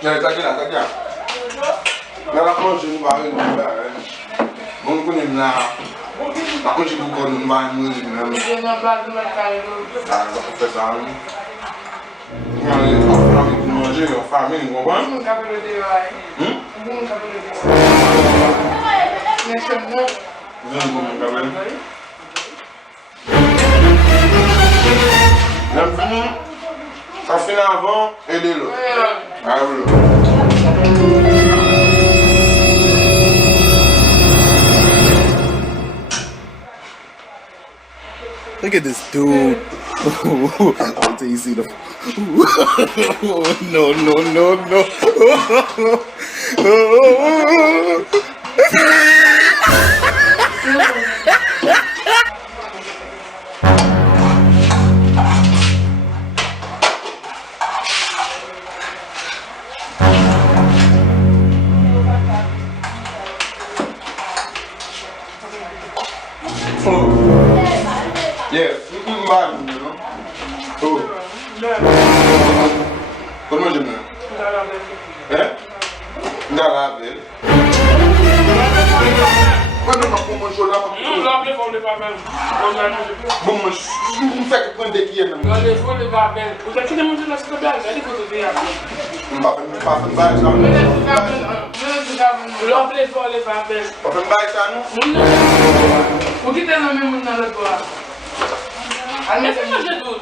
Ya, tak ya. Nala manger nous va aller bon qu'on est là. Par contre, j'ai beaucoup de mal manger même. Ah, ça fait ça. On a envie de manger en famille, vous comprenez? Ça finit avant et de l'autre. Look at this dude. Wait till you see the. No, no, no, no. Yeah, no? Oh. Como je me? Eh? Ndala belle. Quando ma como je lá, Não, lá levou o papel. Vamos, não fica com daqui não. Lá levou o papel. O daqui não é muito trabalho, ele foi do dia. Não vai já. Lá levou o papel. Não vai já não. O que tem na minha mão na lagoa? A minha mãe já tudo.